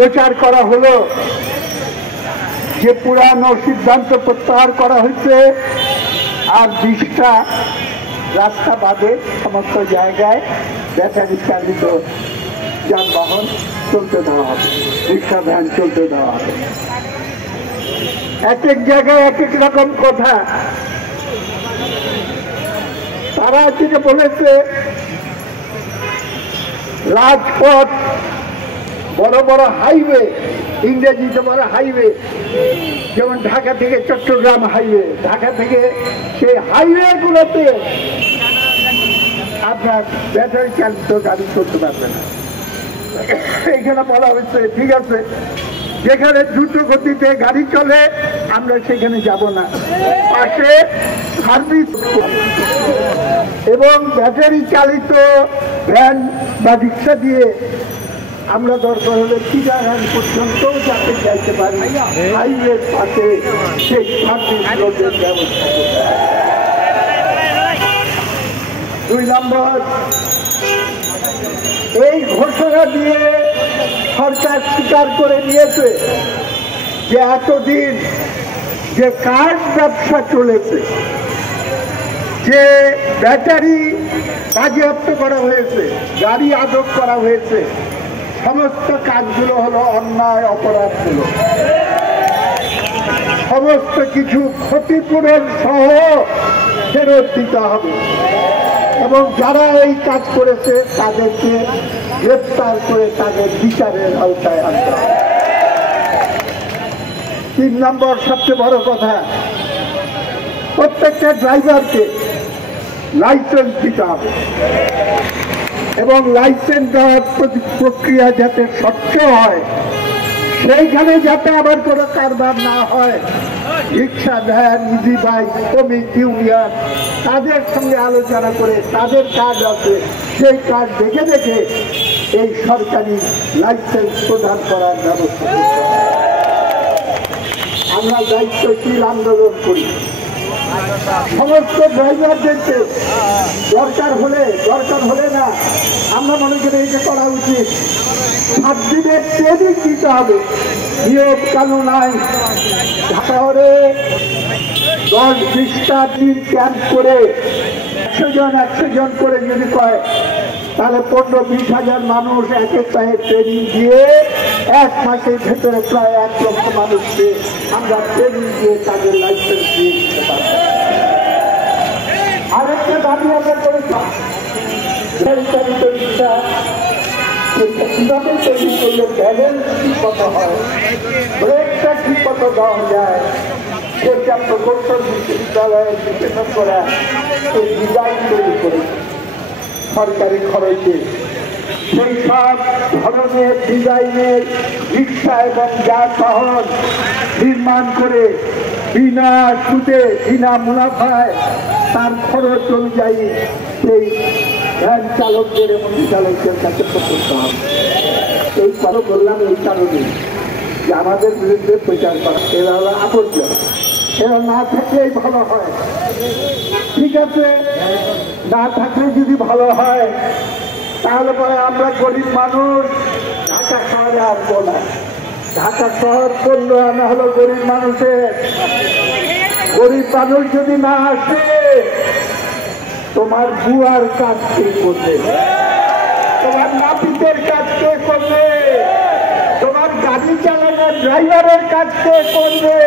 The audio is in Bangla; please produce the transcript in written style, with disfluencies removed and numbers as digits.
প্রচার করা হলো যে পুরানো সিদ্ধান্ত প্রত্যাহার করা হয়েছে আর 20টা রাস্তা বাদে সমস্ত জায়গায় ব্যাটারি চালিত যানবাহন চলতে দেওয়া হবে, রিক্সা ভ্যান চলতে দেওয়া হবে। এক এক জায়গায় এক এক রকম কথা। তারা যেটা বলেছে রাজপথ বড় বড় হাইওয়ে, ইংরেজিতে বড় হাইওয়ে, যেমন ঢাকা থেকে চট্টগ্রাম হাইওয়ে, ঢাকা থেকে সেই হাইওয়ে গুলোতে আপনার ব্যাটারি চালিত গাড়ি চলতে পারবে না। এইখানে বলা হচ্ছে ঠিক আছে, যেখানে দ্রুত গতিতে গাড়ি চলে আমরা সেখানে যাব না, পাশে সার্ভিস এবং ব্যাটারি চালিত ভ্যান বা রিক্সা দিয়ে আমরা দরকার হলে চিটাগাং পর্যন্ত যাতে যাইতে পারি, হাইওয়ের পাশে সেই সার্ভিস রোডের ব্যবস্থা করতে। 2 নম্বর, এই ঘোষণা দিয়ে সরকার স্বীকার করে নিয়েছে যে এতদিন যে কার্ড ব্যবসা চলেছে, যে ব্যাটারি বাজেয়াপ্ত করা হয়েছে, গাড়ি আটক করা হয়েছে, সমস্ত কাজগুলো হলো অন্যায় অপরাধগুলো, সমস্ত কিছু ক্ষতিপূরণ সহ ফেরত দিতে হবে এবং যারা এই কাজ করেছে তাদেরকে গ্রেফতার করে তাদের বিচারের আওতায় আনতে হবে। 3 নম্বর সবচেয়ে বড় কথা, প্রত্যেকটা ড্রাইভারকে লাইসেন্স দিতে হবে এবং লাইসেন্স দেওয়ার প্রক্রিয়া যাতে স্বচ্ছ হয়, সেইখানে যাতে আবার কোনো কারবার না হয়। রিক্সা ভ্যান ইজি বাইক শ্রমিক ইউনিয়ন তাদের সঙ্গে আলোচনা করে তাদের কাজ আছে সেই কাজ দেখে দেখে এই সরকারি লাইসেন্স প্রদান করার ব্যবস্থা করতে হবে। আমরা দায়িত্বশীল আন্দোলন করি, সমস্ত ড্রাইভারদেরকে দরকার হলে না, আমরা মনে করি এটা করা উচিত, 7 দিনের ট্রেনিং দিতে হবে, নিয়ম কানুন আইন। শহরে 10-20টা দিন ক্যাম্প করে 100 জন করে যদি কয় তাহলে 15-20 হাজার মানুষ এক এক পায়ে ট্রেনিং দিয়ে 1 মাসের ভেতরে প্রায় 1 লক্ষ মানুষকে আমরা ট্রেনিং দিয়ে তাদের লাইসেন্স দিয়ে দিতে পারব। আরেকটা দাবি আমরা করেছিলাম, কিভাবে তৈরি করলে ব্যালেন্স ঠিক মতো হয়, ব্রেকটা ঠিক মতো দেওয়া যায়, সেটা প্রকৌশল বিশ্ববিদ্যালয়ে বিশেষণ করা এই ডিজাইন তৈরি করে সরকারি খরচে সেই সব ধরনের ডিজাইনের রিক্সা এবং যানবাহন নির্মাণ করে বিনা সুদে বিনা মুনাফায় তার খরচ অনুযায়ী সেই ভ্যান চালকদের এবং চালকদের কাছে করতে হবে। এই কথা বললাম এই কারণে যে আমাদের বিরুদ্ধে প্রচার করা এরা হলো আপত্তি, এরা না থাকলেই ভালো হয়। ঠিক আছে, না থাকলে যদি ভালো হয় তাহলে পরে আমরা গরিব মানুষ ঢাকা শহরে আসবো না। ঢাকা শহর করলো আনা হলো গরিব মানুষের, গরিব মানুষ যদি না আসে তোমার বুয়ার কাজ কে করবে, তোমার নাপিতের কাজ কে করবে, তোমার গাড়ি চালানোর ড্রাইভারের কাজ কে করবে।